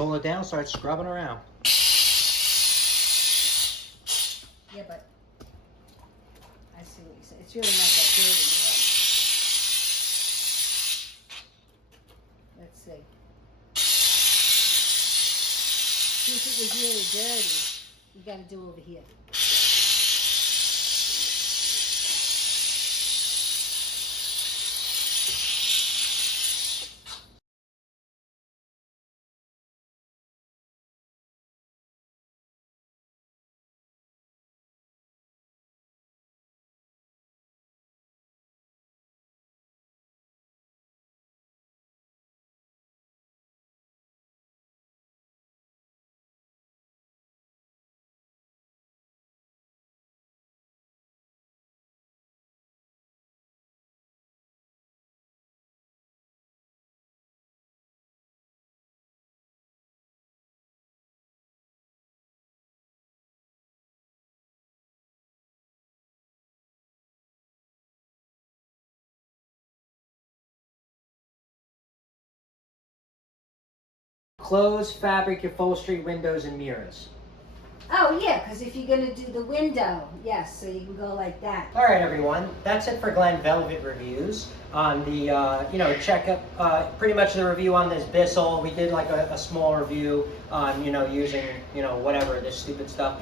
hold it down, start scrubbing around. Yeah, but I see what you said. It's really not that dirty. You're right. Let's see. See, if it was really dirty, you got to do over here. Clothes, fabric, upholstery, windows, and mirrors. Oh, yeah, because if you're going to do the window, yes, so you can go like that. All right, everyone. That's it for Glen Velvet reviews on the, check up, pretty much the review on this BISSELL. We did like a small review on, using, whatever, this stupid stuff.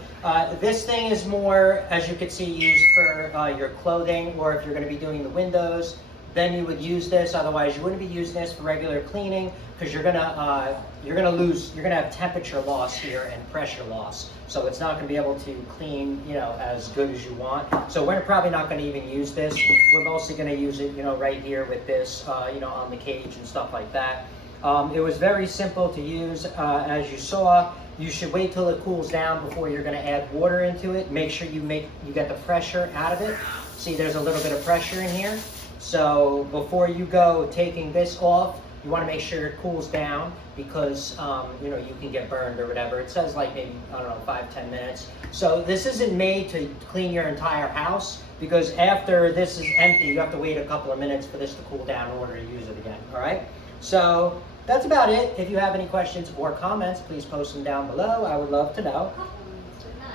This thing is more, as you can see, used for your clothing, or if you're going to be doing the windows, then you would use this. Otherwise, you wouldn't be using this for regular cleaning, because you're gonna have temperature loss here and pressure loss. So it's not gonna be able to clean, as good as you want. So we're probably not gonna even use this. We're mostly gonna use it, right here with this, on the cage and stuff like that. It was very simple to use, as you saw. You should wait till it cools down before you're gonna add water into it. Make sure you get the pressure out of it. See, there's a little bit of pressure in here. So before you go taking this off, you want to make sure it cools down, because you can get burned or whatever. It says like maybe, I don't know, 5-10 minutes. So this isn't made to clean your entire house, because after this is empty, you have to wait a couple of minutes for this to cool down in order to use it again. All right. So that's about it. If you have any questions or comments, please post them down below. I would love to know.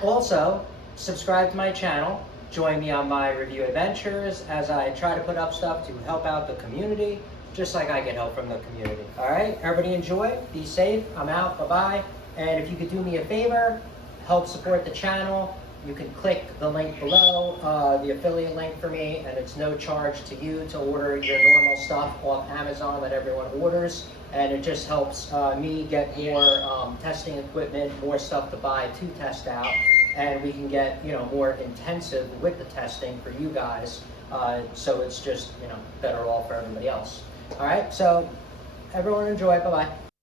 Also, subscribe to my channel. Join me on my review adventures as I try to put up stuff to help out the community, just like I get help from the community. All right, everybody enjoy, be safe, I'm out, bye-bye. And if you could do me a favor, help support the channel, you can click the link below, the affiliate link for me, and it's no charge to you to order your normal stuff off Amazon that everyone orders. And it just helps me get more testing equipment, more stuff to buy to test out. And we can get, more intensive with the testing for you guys. So it's just, better all for everybody else. All right, so everyone enjoy, bye-bye.